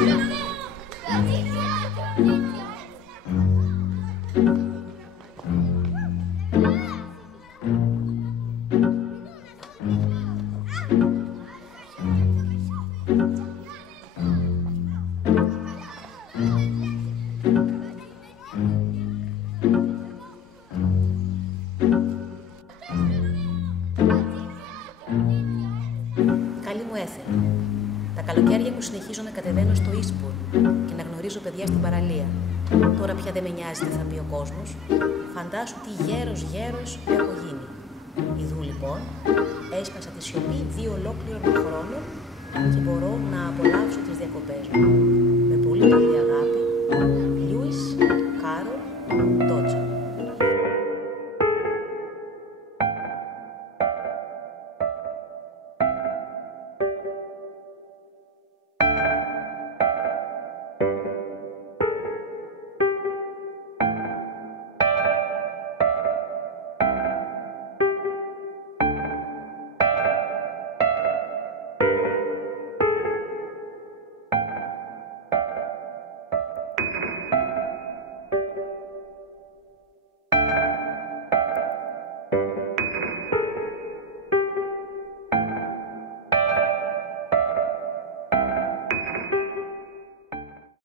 Καλή μου έθελε. Τα καλοκαίρια που συνεχίζω να κατεβαίνω στο Eastbourne και να γνωρίζω παιδιά στην παραλία. Τώρα πια δεν με νοιάζει τι θα πει ο κόσμος. Φαντάσου τι γέρος έχω γίνει. Ιδού λοιπόν, έσπασα τη σιωπή 2 ολόκληρων χρόνων και μπορώ να απολαύσω τις διακοπές μου. Με πολύ πολύ αγάπη, Λιούις Κάρολ Ντότσον.